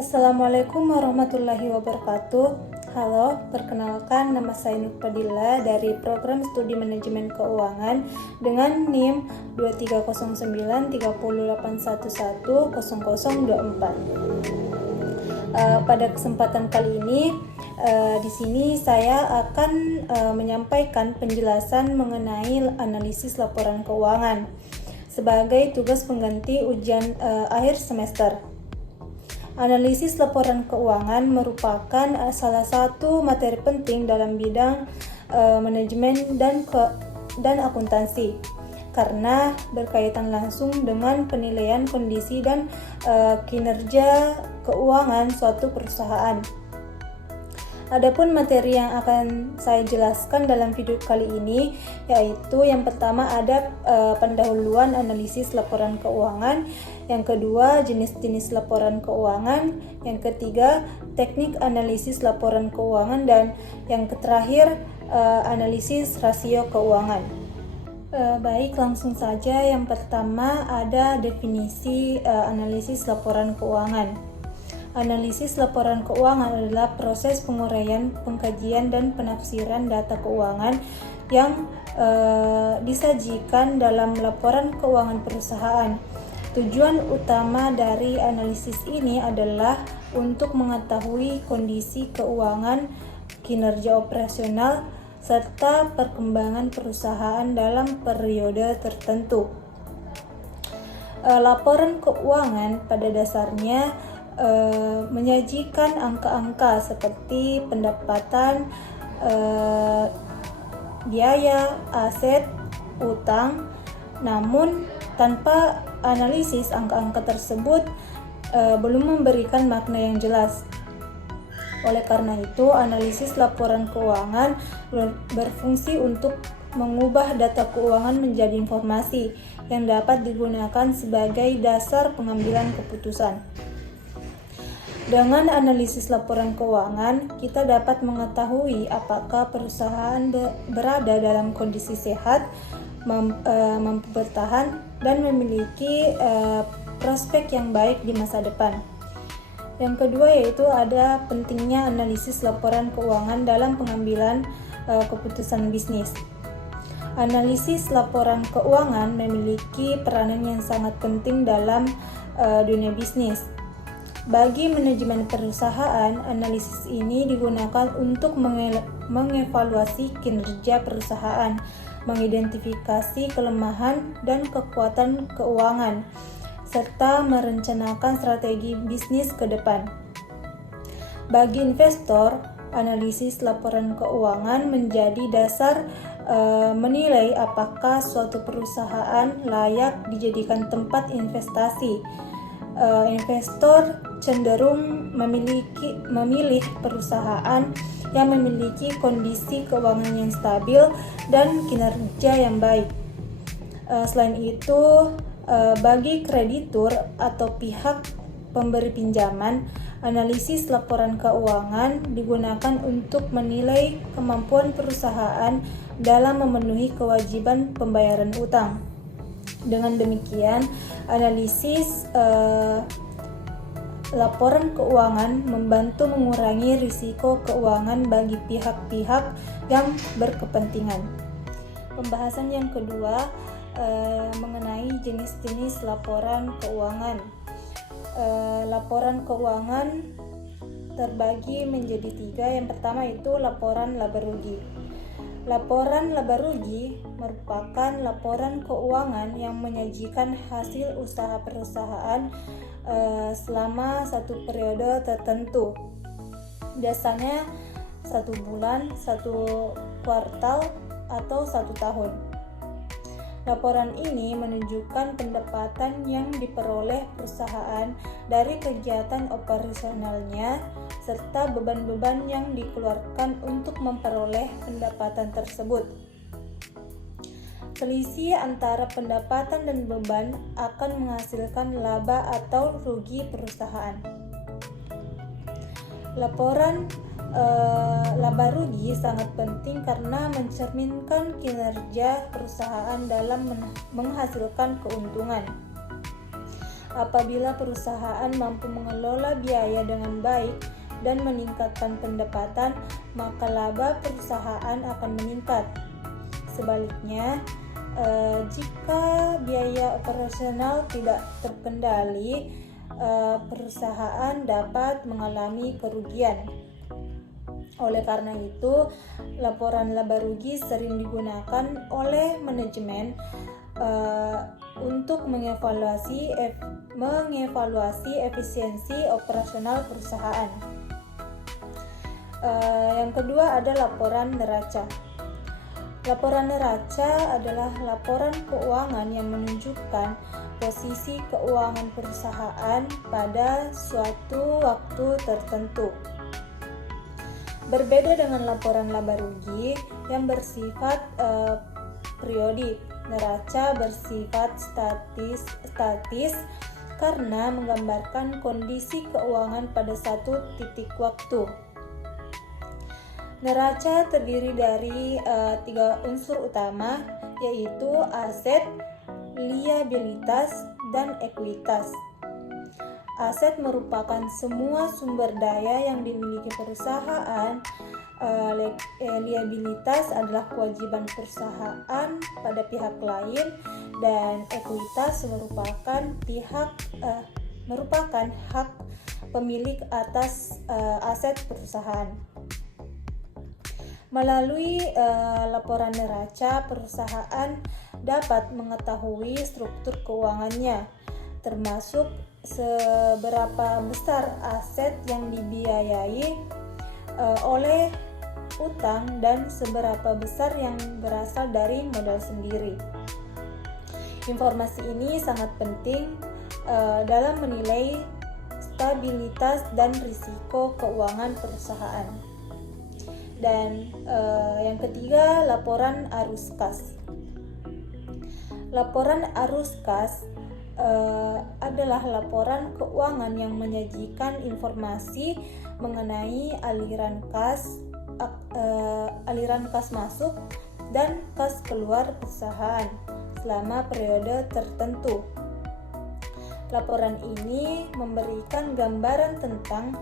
Assalamualaikum warahmatullahi wabarakatuh. Halo, perkenalkan nama saya Nur Fadila dari Program Studi Manajemen Keuangan dengan NIM 23093081100024. Pada kesempatan kali ini, di sini saya akan menyampaikan penjelasan mengenai analisis laporan keuangan sebagai tugas pengganti ujian akhir semester. Analisis laporan keuangan merupakan salah satu materi penting dalam bidang manajemen dan akuntansi karena berkaitan langsung dengan penilaian kondisi dan kinerja keuangan suatu perusahaan. Adapun materi yang akan saya jelaskan dalam video kali ini yaitu yang pertama ada pendahuluan analisis laporan keuangan, yang kedua jenis-jenis laporan keuangan, yang ketiga teknik analisis laporan keuangan, dan yang terakhir analisis rasio keuangan. Baik, langsung saja. Yang pertama ada definisi analisis laporan keuangan. Analisis laporan keuangan adalah proses penguraian, pengkajian, dan penafsiran data keuangan yang disajikan dalam laporan keuangan perusahaan. Tujuan utama dari analisis ini adalah untuk mengetahui kondisi keuangan, kinerja operasional, serta perkembangan perusahaan dalam periode tertentu. Laporan keuangan pada dasarnya menyajikan angka-angka seperti pendapatan, biaya, aset, utang. Namun tanpa analisis angka-angka tersebut belum memberikan makna yang jelas. Oleh karena itu, analisis laporan keuangan berfungsi untuk mengubah data keuangan menjadi informasi yang dapat digunakan sebagai dasar pengambilan keputusan. Dengan analisis laporan keuangan, kita dapat mengetahui apakah perusahaan berada dalam kondisi sehat, mampu bertahan, dan memiliki prospek yang baik di masa depan. Yang kedua yaitu ada pentingnya analisis laporan keuangan dalam pengambilan keputusan bisnis. Analisis laporan keuangan memiliki peranan yang sangat penting dalam dunia bisnis. Bagi manajemen perusahaan, analisis ini digunakan untuk mengevaluasi kinerja perusahaan, mengidentifikasi kelemahan dan kekuatan keuangan, serta merencanakan strategi bisnis ke depan. Bagi investor, analisis laporan keuangan menjadi dasar menilai apakah suatu perusahaan layak dijadikan tempat investasi. Investor cenderung memilih perusahaan yang memiliki kondisi keuangan yang stabil dan kinerja yang baik. Selain itu, bagi kreditur atau pihak pemberi pinjaman, analisis laporan keuangan digunakan untuk menilai kemampuan perusahaan dalam memenuhi kewajiban pembayaran utang. Dengan demikian, analisis laporan keuangan membantu mengurangi risiko keuangan bagi pihak-pihak yang berkepentingan. Pembahasan yang kedua mengenai jenis-jenis laporan keuangan. Laporan keuangan terbagi menjadi 3. Yang pertama itu laporan laba rugi. Laporan laba rugi merupakan laporan keuangan yang menyajikan hasil usaha perusahaan selama satu periode tertentu, biasanya 1 bulan, 1 kuartal, atau 1 tahun. Laporan ini menunjukkan pendapatan yang diperoleh perusahaan dari kegiatan operasionalnya serta beban-beban yang dikeluarkan untuk memperoleh pendapatan tersebut. Selisih antara pendapatan dan beban akan menghasilkan laba atau rugi perusahaan. Laporan laba rugi sangat penting karena mencerminkan kinerja perusahaan dalam menghasilkan keuntungan. Apabila perusahaan mampu mengelola biaya dengan baik dan meningkatkan pendapatan, maka laba perusahaan akan meningkat. Sebaliknya, jika biaya operasional tidak terkendali, perusahaan dapat mengalami kerugian. Oleh karena itu, laporan laba rugi sering digunakan oleh manajemen untuk mengevaluasi efisiensi operasional perusahaan. Yang kedua ada laporan neraca. Laporan neraca adalah laporan keuangan yang menunjukkan posisi keuangan perusahaan pada suatu waktu tertentu. Berbeda dengan laporan laba rugi yang bersifat periodik, neraca bersifat statis karena menggambarkan kondisi keuangan pada satu titik waktu. Neraca terdiri dari 3 unsur utama, yaitu aset, liabilitas, dan ekuitas. Aset merupakan semua sumber daya yang dimiliki perusahaan. Liabilitas adalah kewajiban perusahaan pada pihak lain, dan ekuitas merupakan hak pemilik atas aset perusahaan. Melalui laporan neraca, perusahaan dapat mengetahui struktur keuangannya, termasuk seberapa besar aset yang dibiayai oleh utang dan seberapa besar yang berasal dari modal sendiri. Informasi ini sangat penting dalam menilai stabilitas dan risiko keuangan perusahaan. Dan yang ketiga, laporan arus kas. Laporan arus kas adalah laporan keuangan yang menyajikan informasi mengenai aliran kas masuk dan kas keluar perusahaan selama periode tertentu. Laporan ini memberikan gambaran tentang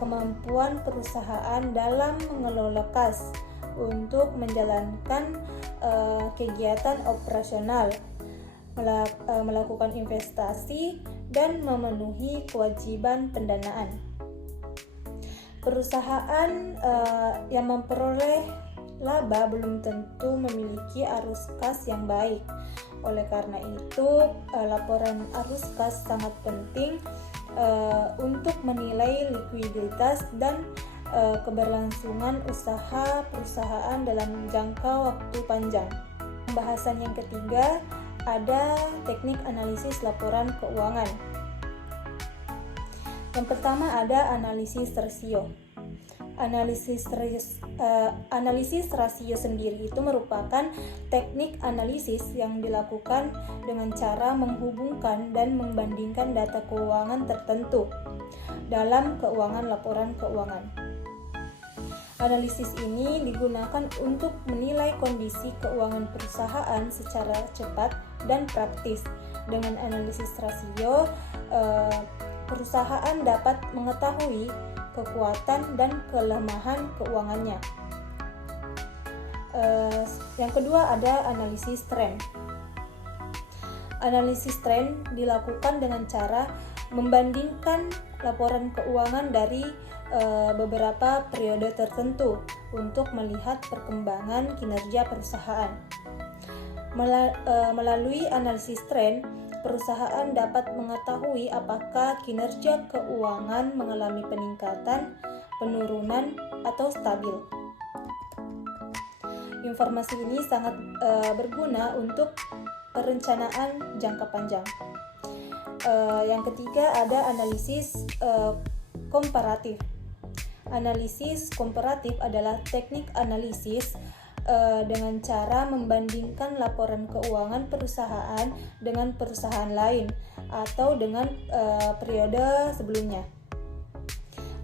kemampuan perusahaan dalam mengelola kas untuk menjalankan kegiatan operasional, melakukan investasi, dan memenuhi kewajiban pendanaan. Perusahaan yang memperoleh laba belum tentu memiliki arus kas yang baik. Oleh karena itu, laporan arus kas sangat penting untuk menilai likuiditas dan keberlangsungan usaha perusahaan dalam jangka waktu panjang. Pembahasan yang ketiga ada teknik analisis laporan keuangan. Yang pertama ada analisis rasio. Analisis rasio sendiri itu merupakan teknik analisis yang dilakukan dengan cara menghubungkan dan membandingkan data keuangan tertentu dalam keuangan laporan keuangan. Analisis ini digunakan untuk menilai kondisi keuangan perusahaan secara cepat dan praktis. Dengan analisis rasio, perusahaan dapat mengetahui kekuatan dan kelemahan keuangannya. Yang kedua ada analisis tren. Analisis tren dilakukan dengan cara membandingkan laporan keuangan dari beberapa periode tertentu untuk melihat perkembangan kinerja perusahaan. Melalui analisis tren, perusahaan dapat mengetahui apakah kinerja keuangan mengalami peningkatan, penurunan, atau stabil. Informasi ini sangat berguna untuk perencanaan jangka panjang. Yang ketiga ada analisis komparatif. Analisis komparatif adalah teknik analisis dengan cara membandingkan laporan keuangan perusahaan dengan perusahaan lain atau dengan periode sebelumnya.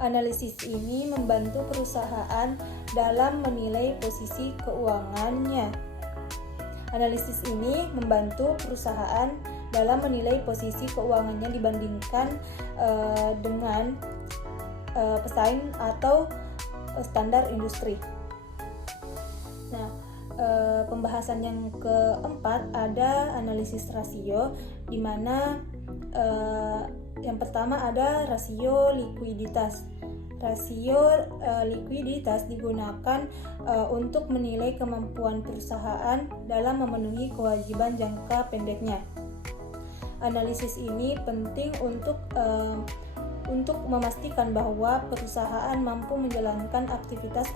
Analisis ini membantu perusahaan dalam menilai posisi keuangannya. Analisis ini membantu perusahaan dalam menilai posisi keuangannya dibandingkan dengan pesaing atau standar industri. Nah, pembahasan yang keempat ada analisis rasio, di mana yang pertama ada rasio likuiditas. Rasio likuiditas digunakan untuk menilai kemampuan perusahaan dalam memenuhi kewajiban jangka pendeknya. Analisis ini penting untuk memastikan bahwa perusahaan mampu menjalankan aktivitas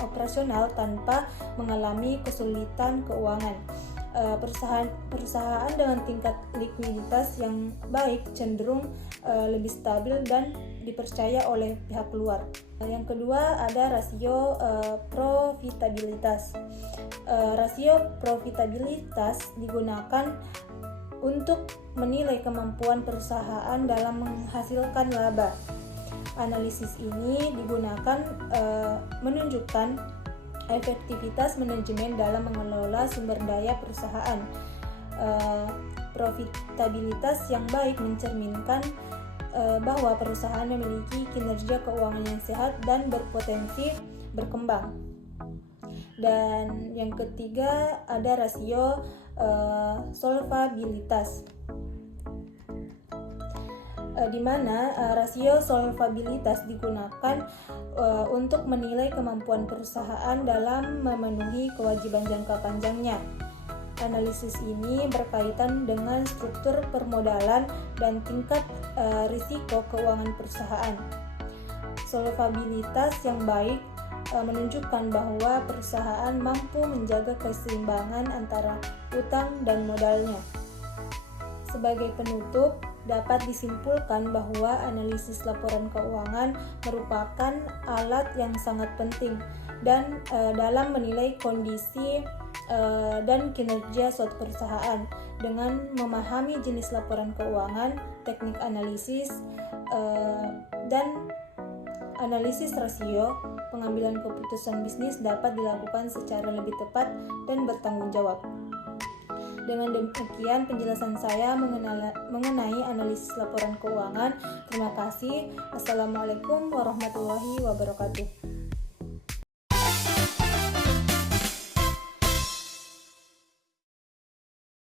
operasional tanpa mengalami kesulitan keuangan. Perusahaan dengan tingkat likuiditas yang baik cenderung lebih stabil dan dipercaya oleh pihak luar. Yang kedua ada rasio profitabilitas. Rasio profitabilitas digunakan untuk menilai kemampuan perusahaan dalam menghasilkan laba. Analisis ini digunakan menunjukkan efektivitas manajemen dalam mengelola sumber daya perusahaan. Profitabilitas yang baik mencerminkan bahwa perusahaan memiliki kinerja keuangan yang sehat dan berpotensi berkembang. Dan yang ketiga ada rasio solvabilitas, di mana rasio solvabilitas digunakan untuk menilai kemampuan perusahaan dalam memenuhi kewajiban jangka panjangnya. Analisis ini berkaitan dengan struktur permodalan dan tingkat risiko keuangan perusahaan. Solvabilitas yang baik menunjukkan bahwa perusahaan mampu menjaga keseimbangan antara utang dan modalnya. Sebagai penutup, dapat disimpulkan bahwa analisis laporan keuangan merupakan alat yang sangat penting dan dalam menilai kondisi dan kinerja suatu perusahaan. Dengan memahami jenis laporan keuangan, teknik analisis dan analisis rasio, pengambilan keputusan bisnis dapat dilakukan secara lebih tepat dan bertanggung jawab. Dengan demikian penjelasan saya mengenai analisis laporan keuangan. Terima kasih. Assalamualaikum warahmatullahi wabarakatuh.